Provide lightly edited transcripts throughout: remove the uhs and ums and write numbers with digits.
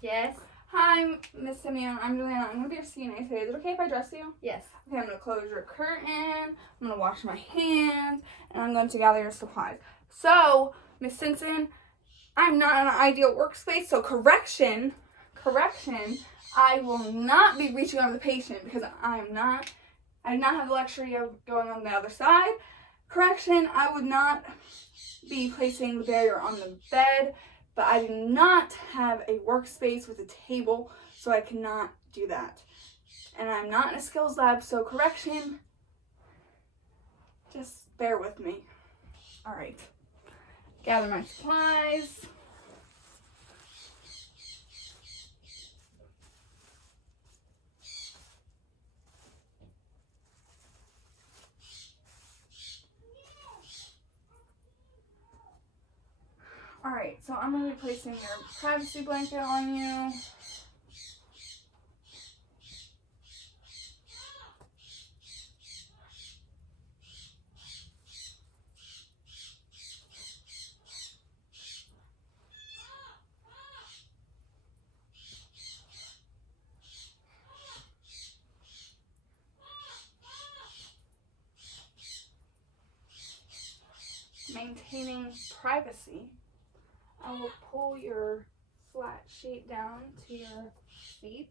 Yes. Hi, Miss Simeon. I'm Juliana. I'm going to be your CNA today. Is it okay if I dress you? Yes. Okay, I'm going to close your curtain. I'm going to wash my hands. And I'm going to gather your supplies. So, Miss Simpson, I'm not in an ideal workspace. So, correction, I will not be reaching out to the patient because I do not have the luxury of going on the other side. Correction, I would not be placing the barrier on the bed, but I do not have a workspace with a table, so I cannot do that. And I'm not in a skills lab, so correction, just bear with me. All right, gather my supplies. Alright, so I'm going to be placing your privacy blanket on you. Maintaining privacy. I will pull your flat sheet down to your feet.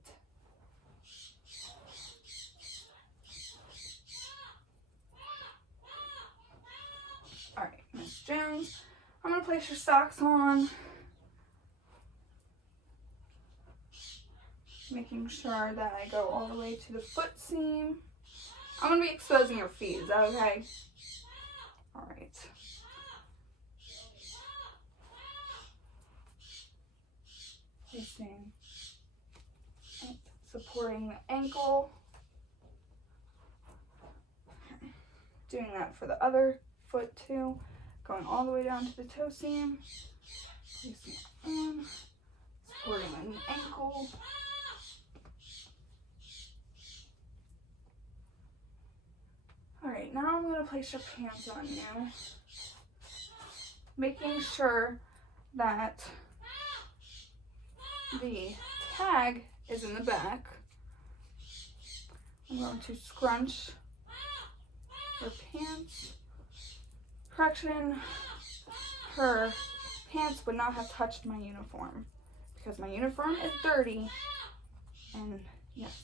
Alright, Miss Jones, I'm going to place your socks on. Making sure that I go all the way to the foot seam. I'm going to be exposing your feet, is that okay? Alright. Placing, supporting the ankle. Doing that for the other foot too. Going all the way down to the toe seam. Placing it on. Supporting the ankle. Alright, now I'm going to place your pants on you. Making sure that the tag is in the back. I'm going to scrunch her pants. Correction, her pants would not have touched my uniform because my uniform is dirty. And yes.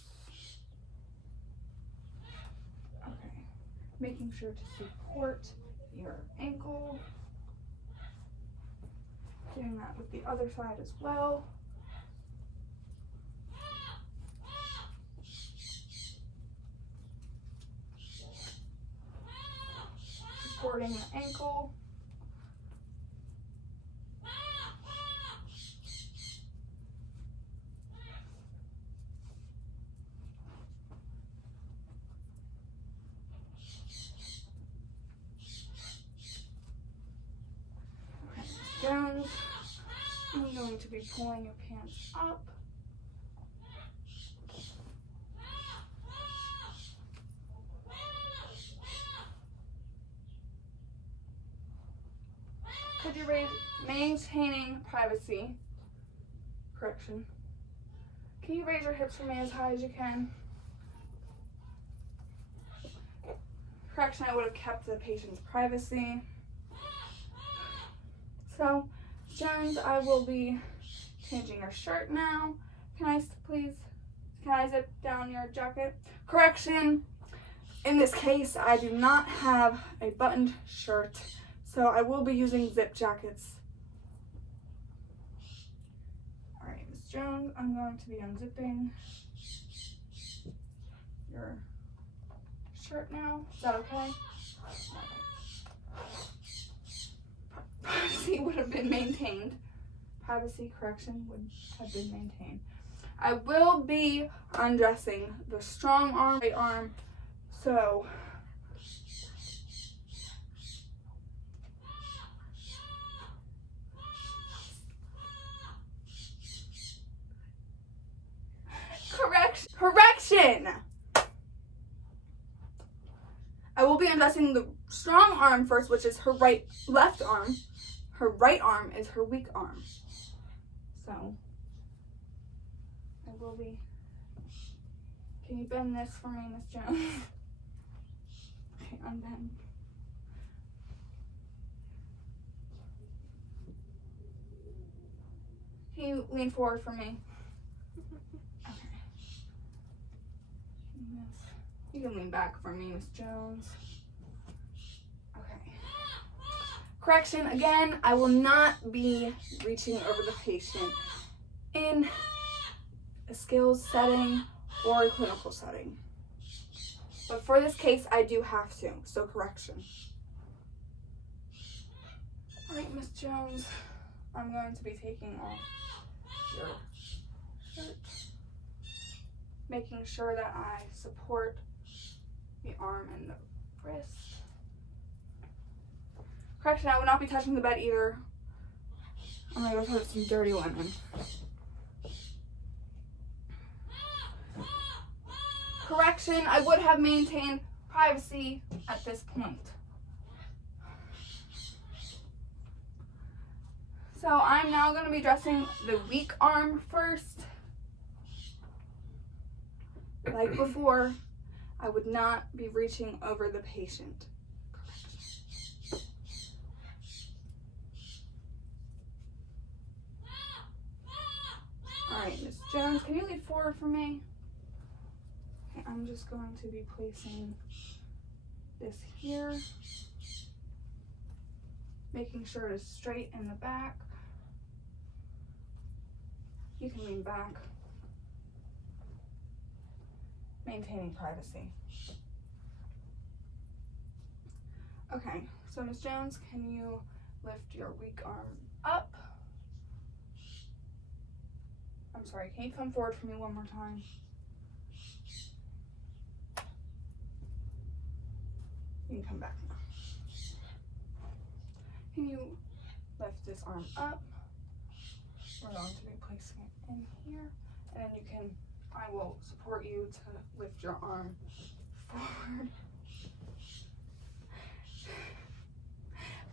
Okay. Making sure to support your ankle. Doing that with the other side as well. Supporting the ankle. Okay, Jones, I'm going to be pulling your pants up. Could you raise, maintaining privacy, correction. Can you raise your hips for me as high as you can? Correction, I would have kept the patient's privacy. So, Jones, I will be changing your shirt now. Can I zip down your jacket? Correction, in this case, I do not have a buttoned shirt. So I will be using zip jackets. All right, Ms. Jones, I'm going to be unzipping your shirt now. Is that okay? Privacy would have been maintained. Privacy, correction, would have been maintained. I will be undressing the strong arm, right arm. So correction. I will be undressing the strong arm first, which is her left arm. Her right arm is her weak arm. So will be. Can you bend this for me, Miss Jones? Okay, unbend. Can you lean forward for me? Okay. You can lean back for me, Miss Jones. Okay. Correction, again, I will not be reaching over the patient in a skills setting or a clinical setting. But for this case, I do have to, so correction. All right, Miss Jones, I'm going to be taking off your shirt, making sure that I support the arm and the wrist. Correction, I will not be touching the bed either. I'm gonna go touch some dirty linen. Correction, I would have maintained privacy at this point. So I'm now going to be dressing the weak arm first. Like before, I would not be reaching over the patient. Alright, Miss Jones, can you lean forward for me? Okay, I'm just going to be placing this here, making sure it is straight in the back. You can lean back, maintaining privacy. Okay, so Miss Jones, can you lift your weak arm up? I'm sorry, can you come forward for me one more time? You can come back now. Can you lift this arm up? We're going to be placing it in here, and then you can, I will support you to lift your arm forward.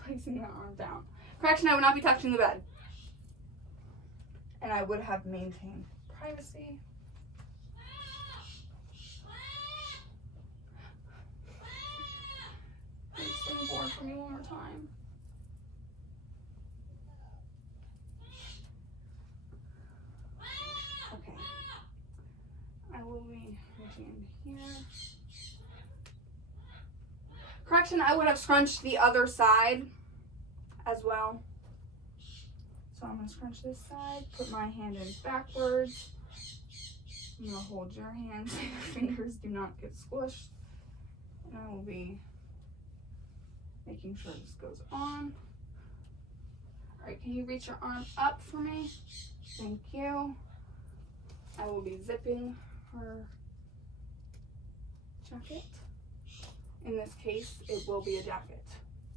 Placing the arm down. Correction, I would not be touching the bed. And I would have maintained privacy. Please lean forward for me one more time. Okay. I will be reaching in here. Correction, I would have scrunched the other side as well. So I'm going to scrunch this side, put my hand in backwards. I'm going to hold your hand so your fingers do not get squished. And I will be making sure this goes on. Alright, can you reach your arm up for me? Thank you. I will be zipping her jacket. In this case, it will be a jacket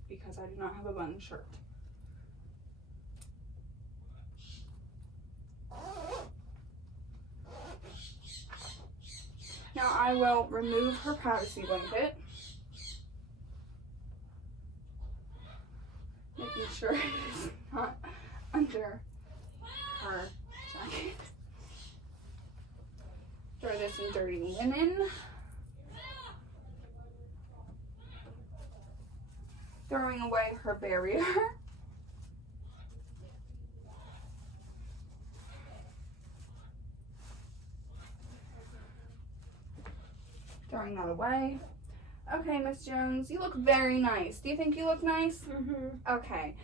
because I do not have a button shirt. Now I will remove her privacy blanket, making sure it is not under her jacket. Throw this in dirty linen. Throwing away her barrier. Throwing that away. Okay, Miss Jones, you look very nice. Do you think you look nice? Mm-hmm. Okay.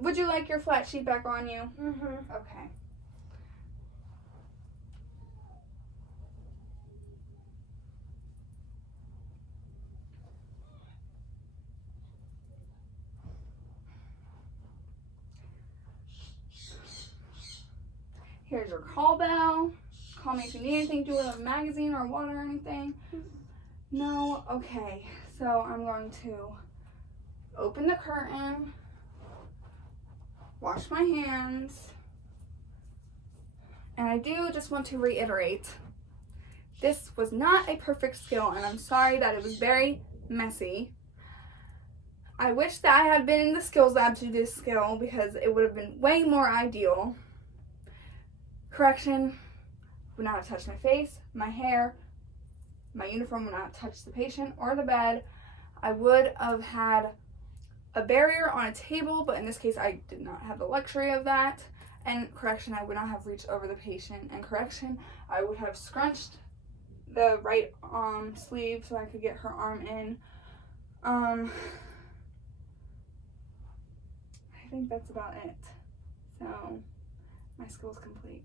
Would you like your flat sheet back on you? Mm-hmm. Okay. Here's your call bell. Call me if you need anything to do with a magazine or water or anything. No? Okay. So I'm going to open the curtain, wash my hands, and I do just want to reiterate, this was not a perfect skill, and I'm sorry that it was very messy. I wish that I had been in the skills lab to do this skill because it would have been way more ideal. Correction, would not have touched my face, my hair, my uniform would not have touched the patient or the bed. I would have had a barrier on a table, but in this case I did not have the luxury of that. And correction, I would not have reached over the patient. And correction, I would have scrunched the right sleeve so I could get her arm in. I think that's about it. So my school's complete.